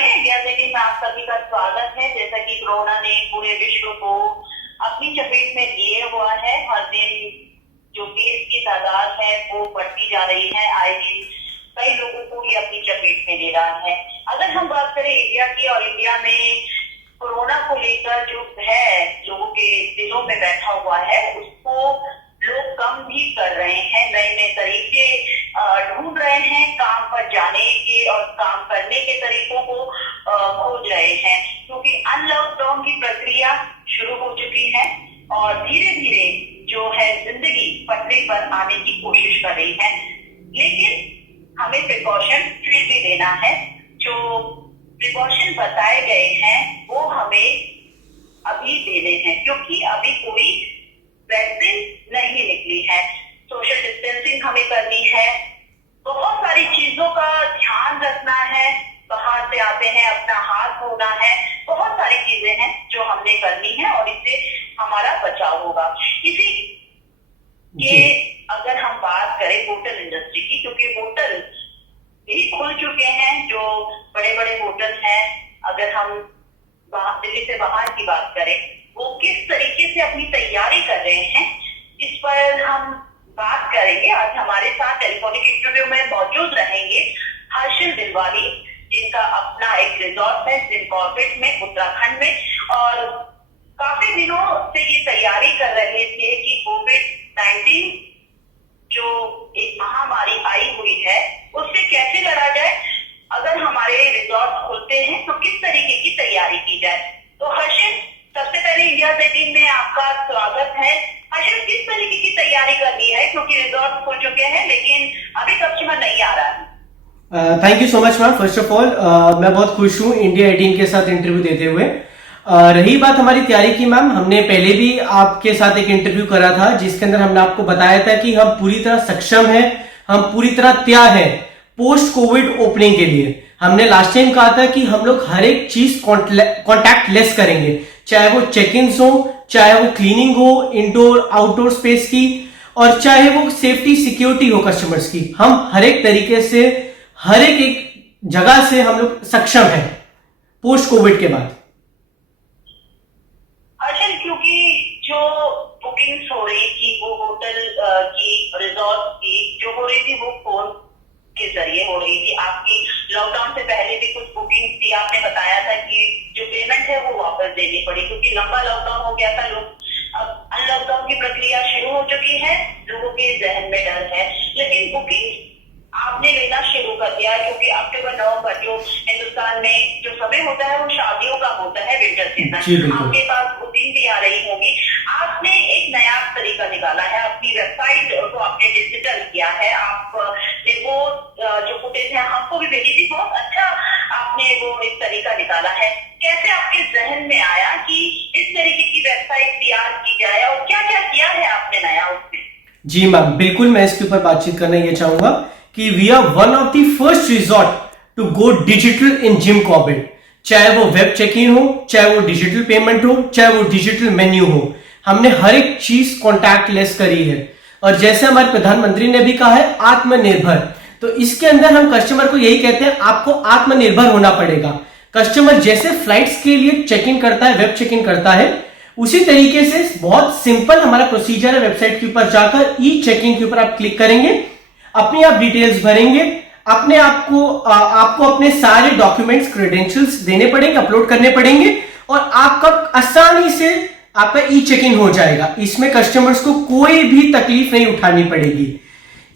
नमस्कार, India city में आप सभी का स्वागत है। जैसा कि कोरोना ने पूरे विश्व को अपनी चपेट में लिए हुआ है, हर दिन जो केस की तादाद है वो बढ़ती जा रही है। आए दिन कई लोगों को ये अपनी चपेट में ले रहा है। अगर हम बात करें इंडिया की, और इंडिया में कोरोना को लेकर जो है लोगों के दिलों में बैठा हुआ है, उसको लोग कम भी कर रहे हैं। नए नए तरीके ढूंढ रहे हैं काम पर जाने के और काम करने के तरीकों को खोज रहे हैं, क्योंकि अनलॉकडाउन की प्रक्रिया शुरू हो चुकी है और धीरे धीरे जो है जिंदगी पटरी पर आने की कोशिश कर रही है। लेकिन हमें प्रिकॉशन फिर भी लेना है। जो प्रिकॉशन बताए गए हैं वो हमें अभी लेने हैं, क्योंकि अभी कोई वैक्सीन नहीं निकली है। सोशल डिस्टेंसिंग हमें करनी है, बहुत सारी चीजों का ध्यान रखना है। बाहर से आते हैं अपना हाथ धोना है, बहुत सारी चीजें हैं जो हमने करनी है और इससे हमारा बचाव होगा। इसी के अगर हम बात करें होटल इंडस्ट्री की, क्योंकि होटल भी खुल चुके हैं, जो बड़े बड़े होटल हैं, अगर हम दिल्ली से बाहर की बात करें, वो किस तरीके से अपनी तैयारी कर रहे हैं, इस पर हम बात करेंगे। आज हमारे साथ टेलीफोनिक इंटरव्यू में मौजूद रहेंगे हर्षल दिलवाली, जिनका अपना एक रिजॉर्ट है जिम कॉर्बेट में, उत्तराखंड में, और काफी दिनों से ये तैयारी कर रहे थे कि कोविड-19 जो एक महामारी आई हुई है उससे कैसे लड़ा जाए। अगर हमारे रिजॉर्ट खुलते हैं तो किस तरीके की तैयारी की जाए। तो हर्षल, सबसे पहले इंडिया सिटी में आपका स्वागत है। हर्षल, किस तरीके की तैयारी करनी है, क्योंकि रिजॉर्ट खुल चुके हैं लेकिन अभी कस्टमर नहीं आ रहा है। Thank you so much ma'am. First of all मैं बहुत खुश हूँ इंडिया 18 के साथ इंटरव्यू देते हुए। रही बात हमारी तैयारी की मैम, हमने पहले भी आपके साथ एक इंटरव्यू करा था जिसके अंदर हमने आपको बताया था कि हम पूरी तरह सक्षम हैं, हम पूरी तरह तैयार हैं पोस्ट कोविड ओपनिंग के लिए। हमने लास्ट टाइम कहा था कि हम लोग हर एक चीज कॉन्टैक्ट लेस करेंगे, चाहे वो चेक इन हो, चाहे वो क्लीनिंग हो इंडोर आउटडोर स्पेस की, और चाहे वो सेफ्टी सिक्योरिटी हो कस्टमर्स की। हम हर एक तरीके से हर एक जगह से हम लोग सक्षम हैं पोस्ट कोविड के बाद। हर्षल, क्योंकि जो बुकिंग्स हो रही थी वो होटल की, रिजॉर्ट की जो हो रही थी वो फोन के जरिए हो रही थी। आपकी लॉकडाउन से पहले भी कुछ बुकिंग थी, आपने बताया था कि जो पेमेंट है वो वापस देनी पड़ी, क्योंकि लंबा लॉकडाउन हो गया था। लोग अब अनलॉकडाउन की प्रक्रिया शुरू हो चुकी है, लोगों के जहन में डर है, लेकिन बुकिंग आपने लेना शुरू कर दिया, क्योंकि अक्टूबर नवंबर जो हिंदुस्तान में जो समय होता है वो शादियों का होता है, विंटर सीजन। आपके पास बुकिंग भी आ रही होगी। आपने एक नया तरीका निकाला है, अपनी वेबसाइट को आपने डिजिटल किया है। आपने वो जो फुटेज है हमको भी भेजी थी, बहुत अच्छा आपने वो एक तरीका निकाला है। कैसे आपके जहन में आया कि इस तरीके की वेबसाइट तैयार की जाए और क्या क्या किया है आपने नया उसमें? जी मैम, बिल्कुल मैं इसके ऊपर बातचीत करना ये चाहूंगा कि we are one of the first resort to go digital in Jim Corbett. चाहे वो वेब चेक इन हो, चाहे वो डिजिटल पेमेंट हो, चाहे वो डिजिटल मेन्यू हो, हमने हर एक चीज कॉन्टैक्ट लेस करी है। और जैसे हमारे प्रधानमंत्री ने भी कहा है आत्मनिर्भर, तो इसके अंदर हम कस्टमर को यही कहते हैं, आपको आत्मनिर्भर होना पड़ेगा। कस्टमर जैसे फ्लाइट्स के लिए चेक इन करता है, वेब चेक इन करता है, उसी तरीके से बहुत सिंपल हमारा प्रोसीजर है। वेबसाइट के ऊपर जाकर ई चेक इन के ऊपर आप क्लिक करेंगे, अपनी आप डिटेल्स भरेंगे, अपने आपको अपने सारे डॉक्यूमेंट्स क्रेडेंशियल्स देने पड़ेंगे, अपलोड करने पड़ेंगे, और आपका आसानी से आपका ई चेक इन हो जाएगा। इसमें कस्टमर्स को कोई भी तकलीफ नहीं उठानी पड़ेगी।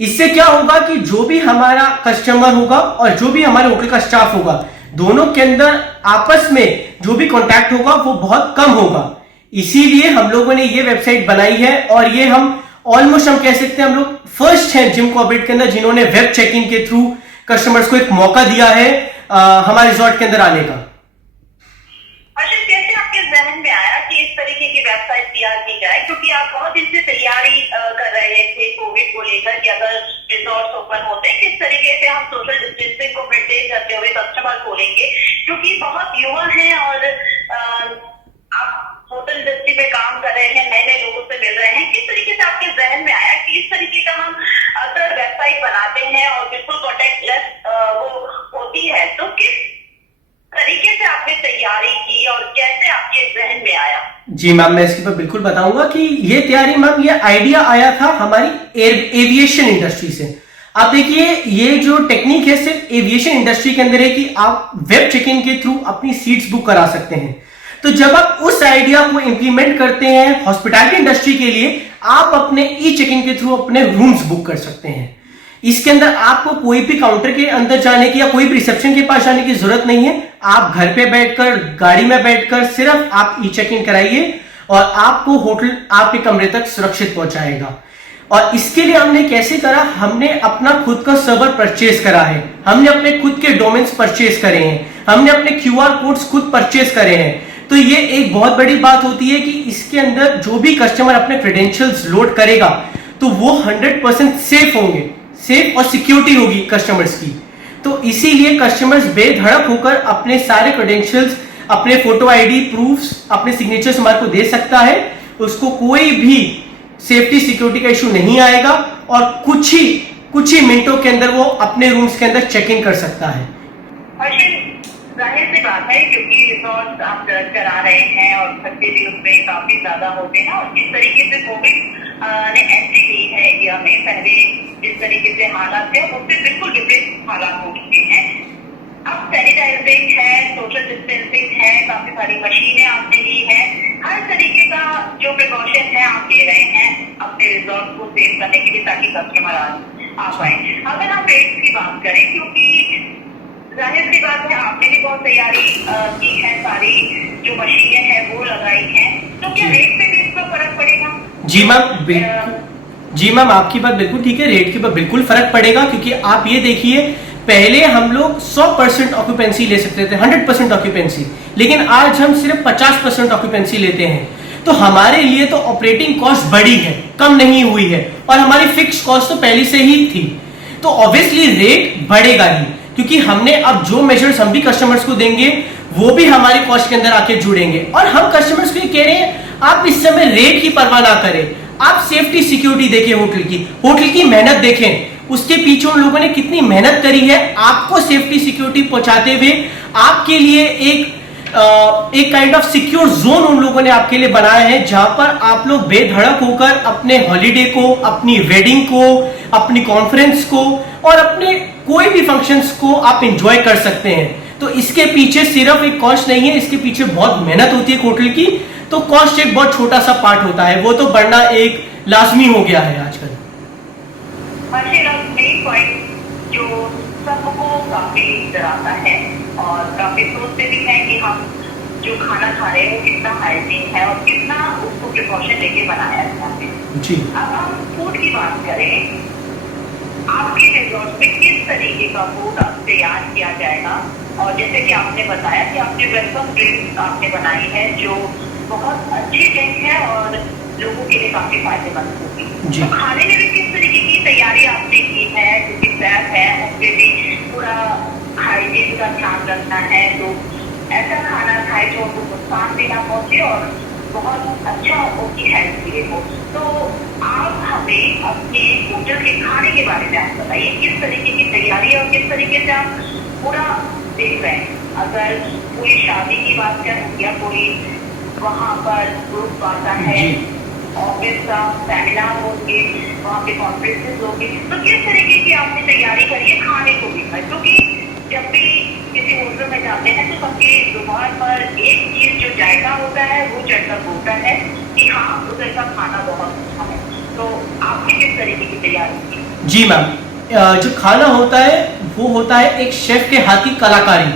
इससे क्या होगा कि जो भी हमारा कस्टमर होगा और जो भी हमारे होटल का स्टाफ होगा, दोनों के अंदर आपस में जो भी कॉन्टैक्ट होगा वो बहुत कम होगा। इसीलिए हम लोगों ने ये वेबसाइट बनाई है, और ये हम ऑलमोस्ट हम कह सकते हैं हम लोग फर्स्ट हैं जिम कॉर्बेट के अंदर जिन्होंने वेब चेक इन के थ्रू कस्टमर्स को एक मौका दिया है हमारे रिजॉर्ट के अंदर आने का। अच्छा, कैसे आपके जहन में आया कि इस तरीके की वेबसाइट तैयार की जाए, क्योंकि आप बहुत दिन से तैयारी कर रहे थे कोविड को लेकर कि अगर रिजॉर्ट ओपन होते हैं किस तरीके से हम सोशल डिस्टेंसिंग को मेंटेन करते हुए कस्टमर खोलेंगे, क्योंकि बहुत युवा हैं और आप होटल इंडस्ट्री में काम कर रहे हैं, नए नए लोगों से मिल रहे हैं। किस तरीके से आपके जहन में आया कि इस तरीके का हम अगर वेबसाइट बनाते हैं और बिल्कुल कॉन्टैक्ट लेस वो होती है, तो किस कैसे आपने तैयारी की और कैसे आपके जहन में आया? जी मैम, मैं इसके ऊपर बिल्कुल बताऊंगा कि ये तैयारी मैम, ये आइडिया आया था हमारी एविएशन इंडस्ट्री से। आप देखिए, ये जो टेक्निक है सिर्फ एविएशन इंडस्ट्री के अंदर है कि आप वेब चेक इन के थ्रू अपनी सीट्स बुक करा सकते हैं। तो जब आप उस आइडिया को इंप्लीमेंट करते हैं हॉस्पिटैलिटी इंडस्ट्री के लिए, आप अपने ई चेक इन के थ्रू अपने रूम्स बुक कर सकते हैं। इसके अंदर आपको कोई भी काउंटर के अंदर जाने की या कोई भी रिसेप्शन के पास जाने की जरूरत नहीं है। आप घर पे बैठकर, गाड़ी में बैठकर सिर्फ आप ई चेक इन कराइए और आपको होटल आपके कमरे तक सुरक्षित पहुंचाएगा। और इसके लिए हमने कैसे करा, हमने अपना खुद का सर्वर परचेज करा है, हमने अपने खुद के डोमेन्स परचेज करे हैं, हमने अपने क्यूआर कोड्स खुद परचेज करे हैं। तो ये एक बहुत बड़ी बात होती है कि इसके अंदर जो भी कस्टमर अपने क्रेडेंशियल्स लोड करेगा तो वो 100% सेफ होंगे, सेफ और सिक्योरिटी होगी कस्टमर्स की। तो इसीलिए कस्टमर्स बेधड़क होकर अपने सारे क्रेडेंशियल्स, अपने फोटो आईडी प्रूफ्स, अपने सिग्नेचर्स हमारे को दे सकता है। उसको कोई भी सेफ्टी सिक्योरिटी का इशू नहीं आएगा और कुछ ही मिनटों के अंदर वो अपने रूम्स के अंदर चेक इन कर सकता है। जाहिर सी बात है, क्योंकि रिजॉर्ट आप करा रहे हैं और खर्चे भी उसमें काफी ज्यादा होते हैं और जिस तरीके से कोविड ने एंट्री ली है इंडिया में, पहले जिस तरीके से हालात थे उससे बिल्कुल डिफरेंट हालात हो चुके हैं। अब सैनिटाइजिंग है, सोशल डिस्टेंसिंग है, काफी सारी मशीनें आपने ली है, हर तरीके का जो प्रिकॉशन है आप ले रहे हैं अपने रिजॉर्ट को सेव करने के लिए ताकि कस्टमर आ पाए। अगर हम रेट की बात करें, क्योंकि जाहिर सी बात है आपने भी बहुत तैयारी की है, सारी जो मशीनें हैं वो लगाई हैं, तो क्या रेट पे भी इसका फर्क पड़ेगा? जी मैम, बिल्कुल। जी मैम, आपकी बात बिल्कुल ठीक है, रेट के ऊपर बिल्कुल फर्क पड़ेगा। क्योंकि आप ये देखिए, पहले हम लोग 100% ऑक्यूपेंसी ले सकते थे, 100% ऑक्यूपेंसी, लेकिन आज हम सिर्फ 50% ऑक्यूपेंसी लेते हैं। तो हमारे लिए तो ऑपरेटिंग कॉस्ट बढ़ी है, कम नहीं हुई है, और हमारी फिक्स कॉस्ट तो पहले से ही थी। तो ऑब्वियसली रेट बढ़ेगा ही, क्योंकि हमने अब जो मेजर्स हम भी कस्टमर्स को देंगे वो भी हमारी कॉस्ट के अंदर आके जुड़ेंगे। और हम कस्टमर्स को ये कह रहे हैं, आप इस समय रेट की परवाह ना करें, आप सेफ्टी सिक्योरिटी देखें, होटल की मेहनत देखें, उसके पीछे उन लोगों ने कितनी मेहनत करी है आपको सेफ्टी सिक्योरिटी पहुंचाते हुए। आपके लिए एक काइंड ऑफ सिक्योर जोन उन लोगों ने आपके लिए बनाया है, जहां पर आप लोग बेधड़क होकर अपने हॉलीडे को, अपनी वेडिंग को, अपनी कॉन्फ्रेंस को और अपने कोई भी फंक्शंस को आप एंजॉय कर सकते हैं। तो इसके पीछे सिर्फ एक कॉस्ट नहीं है, इसके पीछे बहुत मेहनत होती है होटल की। तो कॉस्ट एक बहुत छोटा सा पार्ट होता है, वो तो बढ़ना एक लाजमी हो गया है आजकल। पॉइंट जो सबको काफी डराता है और काफी सोचते भी हैं कि हम जो खाना खा रहे हैं वो कितना हाइजीन है और कितना उसको प्रिकॉशन लेके बनाया गया है। जी, अब हम फूड की बात करें, आपके रिजॉर्ट में किस तरीके का फूड तैयार किया जाएगा? और जैसे कि आपने बताया कि आपने वेलकम ड्रिंक आपने बनाई है जो बहुत अच्छी ड्रिंक है और लोगों के लिए काफी फायदेमंद होगी। तो खाने में भी किस तरीके की तैयारी आपने की है? क्योंकि स्टाफ है उनके भी पूरा हाइजीन का ध्यान रखना है, तो ऐसा खाना खाए जो उनको नुकसान भी ना पहुंचे और बहुत अच्छा उनकी हेल्थ के लिए हो। तो आप हमें अपने होटल के खाने के बारे में आप बताइए, किस तरीके की तैयारी है और किस तरीके से आप पूरा देख रहे हैं? अगर कोई शादी की बात करें या कोई वहाँ पर ग्रुप आता है, ऑफिस का सेमिनार होंगे, वहाँ पे कॉन्फ्रेंसेस होंगे, तो किस तरीके की आपने तैयारी करी है खाने को भी? क्योंकि जब भी किसी होटल में जाते हैं तो सबके जुबान पर एक चीज जो जायका होता है वो चढ़कर होता है कि हाँ उधर का खाना बहुत अच्छा है। तो आपने किस तरीके की तैयारी की? जी मैम, जो खाना होता है वो होता है एक शेफ के हाथ की कलाकारी।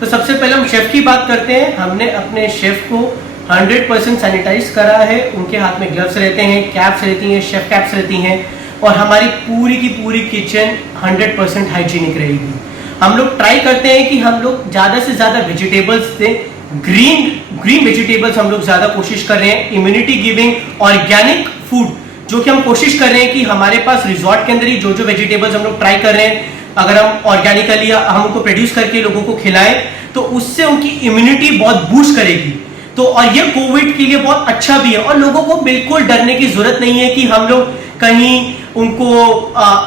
तो सबसे पहले हम शेफ की बात करते हैं। हमने अपने शेफ को 100% सैनिटाइज करा है, उनके हाथ में ग्लव्स रहते हैं, कैप्स रहती हैं, शेफ कैप्स रहती हैं, और हमारी पूरी की पूरी किचन 100% हाइजीनिक रहेगी। हम लोग ट्राई करते हैं कि हम लोग ज़्यादा से ज़्यादा वेजिटेबल्स दें, ग्रीन वेजिटेबल्स हम लोग ज़्यादा कोशिश कर रहे हैं, इम्यूनिटी गिविंग ऑर्गेनिक फूड जो कि हम कोशिश कर रहे हैं कि हमारे पास रिजॉर्ट के अंदर ही जो जो वेजिटेबल्स हम लोग ट्राई कर रहे हैं, अगर हम ऑर्गेनिकली हम उनको प्रोड्यूस करके लोगों को खिलाएं तो उससे उनकी इम्यूनिटी बहुत बूस्ट करेगी। तो और ये कोविड के लिए बहुत अच्छा भी है, और लोगों को बिल्कुल डरने की जरूरत नहीं है कि हम लोग कहीं उनको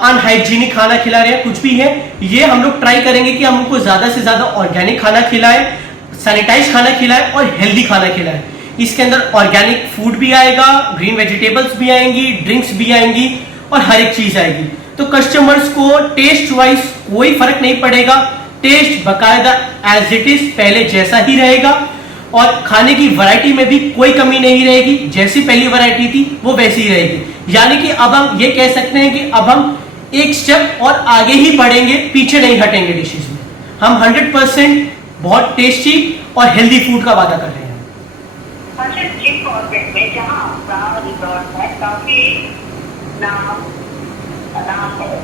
अनहाइजीनिक खाना खिला रहे हैं, कुछ भी है। ये हम लोग ट्राई करेंगे कि हम उनको ज्यादा से ज्यादा ऑर्गेनिक खाना खिलाएं, सैनिटाइज खाना खिलाएं और हेल्दी खाना खिलाएं। इसके अंदर ऑर्गेनिक फूड भी आएगा, ग्रीन वेजिटेबल्स भी आएंगी, ड्रिंक्स भी आएंगी और हर एक चीज आएगी। तो कस्टमर्स को टेस्ट वाइज कोई फर्क नहीं पड़ेगा, टेस्ट बकायदा एज इट इज पहले जैसा ही रहेगा और खाने की वैरायटी में भी कोई कमी नहीं रहेगी। जैसी पहली वैरायटी थी वो वैसी ही रहेगी। यानी कि अब हम ये कह सकते हैं कि अब हम एक स्टेप और आगे ही बढ़ेंगे, पीछे नहीं हटेंगे डिशेज में। हम 100% बहुत टेस्टी और हेल्दी फूड का वादा कर रहे हैं। अच्छा, जिम कॉर्बेट में जहाँ आपका रिजॉर्ट है, काफी नाम है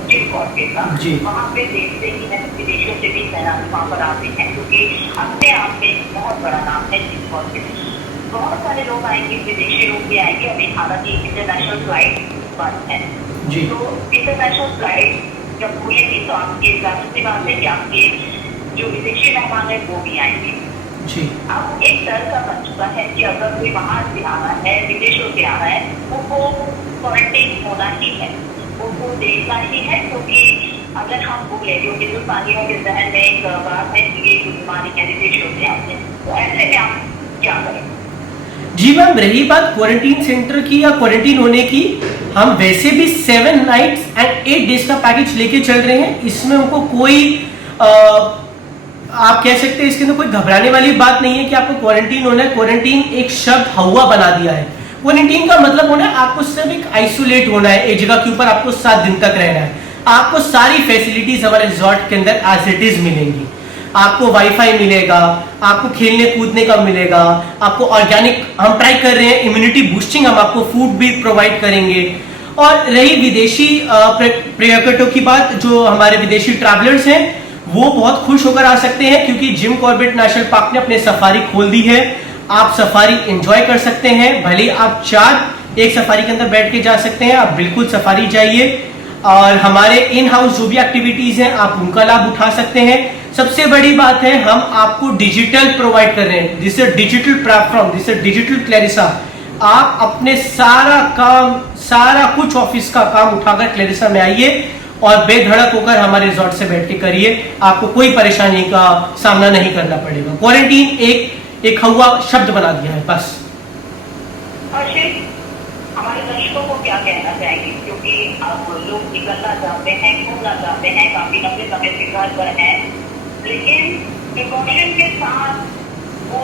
जिम कॉर्बेट का, वहाँ पे देखते ही हैं विदेशों से भी सैलानी वहाँ पर आते हैं, क्योंकि अपने आप में बहुत बड़ा नाम है जिम कॉर्बेट। बहुत सारे लोग आएंगे, विदेशी लोग भी आएंगे। अभी हालांकि इंटरनेशनल फ्लाइट बंद है, तो इंटरनेशनल फ्लाइट जब खुलेगी तो आपके जाहिर सी बात है कि आपके जो विदेशी मेहमान है वो भी आएंगे। जी। अब एक डर का बन चुका है कि अगर कोई बाहर से आ रहा है, विदेशों से आ रहा है, उनको क्वारंटीन होना ही है, उनको देखना ही है। क्योंकि अगर हम बोले, जो हिंदुस्तानियों के जहन में एक बात है कि ये बीमारी के विदेशों से आते हैं, तो ऐसे में आप क्या करें? जी मैम, रही बात क्वारंटीन सेंटर की या क्वारंटीन होने की, हम वैसे भी 7 नाइट्स एंड 8 डेज का पैकेज लेके चल रहे हैं। इसमें उनको कोई आप कह सकते हैं इसके अंदर कोई घबराने वाली बात नहीं है कि आपको क्वारंटीन होना है। क्वारंटीन एक शब्द हवा बना दिया है। क्वारंटीन का मतलब होना है आपको सिर्फ एक आइसोलेट होना है, एक जगह के ऊपर आपको 7 दिन तक रहना है। आपको सारी फैसिलिटीज हमारे रिजॉर्ट के अंदर एज इट इज मिलेंगी। आपको वाईफाई मिलेगा, आपको खेलने कूदने का मिलेगा, आपको ऑर्गेनिक हम ट्राई कर रहे हैं इम्यूनिटी बूस्टिंग, हम आपको फूड भी प्रोवाइड करेंगे। और रही विदेशी पर्यटकों की बात, जो हमारे विदेशी ट्रैवलर्स हैं वो बहुत खुश होकर आ सकते हैं, क्योंकि जिम कॉर्बेट नेशनल पार्क ने अपने सफारी खोल दी है। आप सफारी एंजॉय कर सकते हैं, भले आप 4 एक सफारी के अंदर बैठ के जा सकते हैं। आप बिल्कुल सफारी जाइए और हमारे इन हाउस जो भी एक्टिविटीज हैं आप उनका लाभ उठा सकते हैं। सबसे बड़ी बात है, हम आपको डिजिटल प्रोवाइड कर रहे हैं, जिससे डिजिटल प्लेटफॉर्म, जिससे डिजिटल क्लेरिसा। आप अपने सारा काम, सारा कुछ ऑफिस का काम उठाकर क्लेरिसा में आइए और बेधड़क होकर हमारे रिजॉर्ट से बैठ के करिए। आपको कोई परेशानी का सामना नहीं करना पड़ेगा। क्वारंटीन एक हवा शब्द बना दिया है बस। हमारे दर्शकों को क्या कहना चाहेंगे, क्योंकि अब लोग निकलना चाहते हैं, घूमना चाहते हैं, काफी लंबे समय से घर पर हैं, लेकिन प्रिकॉशन के साथ वो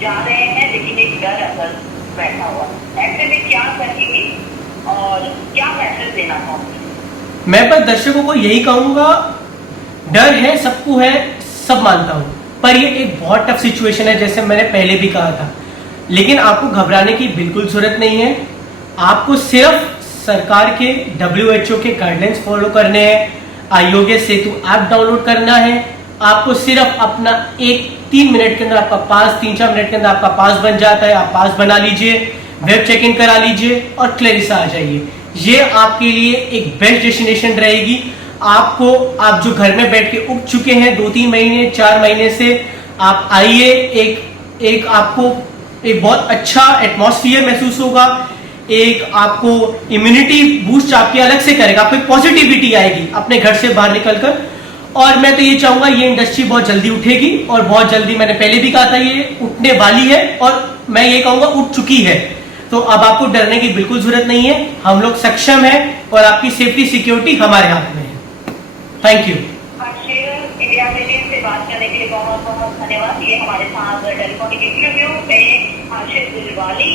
जा रहे हैं, लेकिन एक डर अंदर बैठा हुआ। ऐसे में क्या करेंगे और क्या मैसेज देना चाहूंगी? मैं पर दर्शकों को यही कहूंगा, डर है, सबको है, सब मानता हूं, पर ये एक बहुत टफ सिचुएशन है, जैसे मैंने पहले भी कहा था। लेकिन आपको घबराने की बिल्कुल जरूरत नहीं है। आपको सिर्फ सरकार के WHO के गाइडलाइंस फॉलो करने हैं, आरोग्य सेतु ऐप डाउनलोड करना है। आपको सिर्फ अपना 3 मिनट के अंदर आपका पास, 3-4 मिनट के अंदर आपका पास बन जाता है। आप पास बना लीजिए, वेब चेक इन करा लीजिए और क्लेरिसा आ जाइए। ये आपके लिए एक बेस्ट डेस्टिनेशन रहेगी। आप जो घर में बैठ के उग चुके हैं 2-3 महीने, 4 महीने से, आप आइए। एक आपको एक बहुत अच्छा एटमॉस्फियर महसूस होगा, एक आपको इम्यूनिटी बूस्ट आपकी अलग से करेगा, आपको एक पॉजिटिविटी आएगी अपने घर से बाहर निकलकर। और मैं तो ये चाहूंगा ये इंडस्ट्री बहुत जल्दी उठेगी और बहुत जल्दी, मैंने पहले भी कहा था, ये उठने वाली है और मैं ये कहूंगा उठ चुकी है। तो अब आपको डरने की बिल्कुल जरूरत नहीं है। हम लोग सक्षम हैं और आपकी सेफ्टी सिक्योरिटी हमारे हाथ में है। Thank you. इंडिया मीडिया से बात करने के लिए बहुत बहुत धन्यवाद। ये हमारे साथ टेलीफोनिक इंटरव्यू में आशिष दिलवाली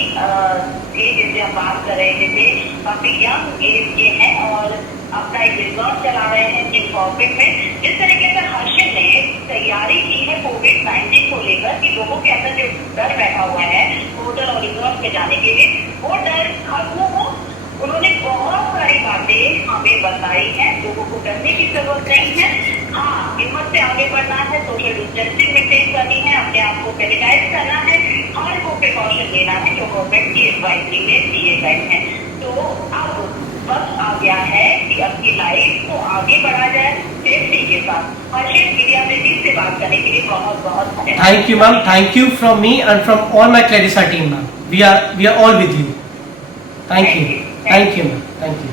जिनसे हम बात कर रहे थे, काफी यंग एज के हैं और अपना एक रिजॉर्ट चला रहे हैं जिम कॉर्बेट में। जिस तरीके से हर्षित ने तैयारी की है कोविड-19 को लेकर कि लोगों के अंदर जो डर बैठा हुआ है होटल और रिजॉर्ट में जाने के लिए, वो डर खत्म हो। उन्होंने बहुत सारी बातें हमें बताई हैं, लोगों को डरने की जरूरत नहीं है। हाँ, हिम्मत से आगे बढ़ना है, सोशल डिस्टेंसिंग मेंटेन करनी है, अपने आप को सैनिटाइज करना है, हर को प्रिकॉशन लेना है जो गवर्नमेंट की एडवाइजरी में दिए गए हैं। तो अब वक्त आ गया है कि अपनी लाइफ को आगे बढ़ा जाए सेफ्टी के साथ। हर्षित, मीडिया मीटिंग से बात करने के लिए बहुत बहुत धन्यवाद। Thank you ma'am, thank you from me and from all my Clarissa team ma'am. We are all with you. Thank you, ma'am. Thank you.